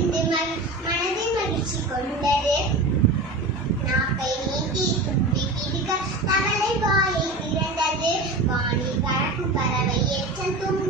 கண்டு மனதில் மகிழ்ச்சி கொண்டது. நாக்கை நீட்டி தும்பி பிடிக்க தவளை வாயை திறந்தது. வானில் பறக்கும் பறவை எச்சம் தும்பி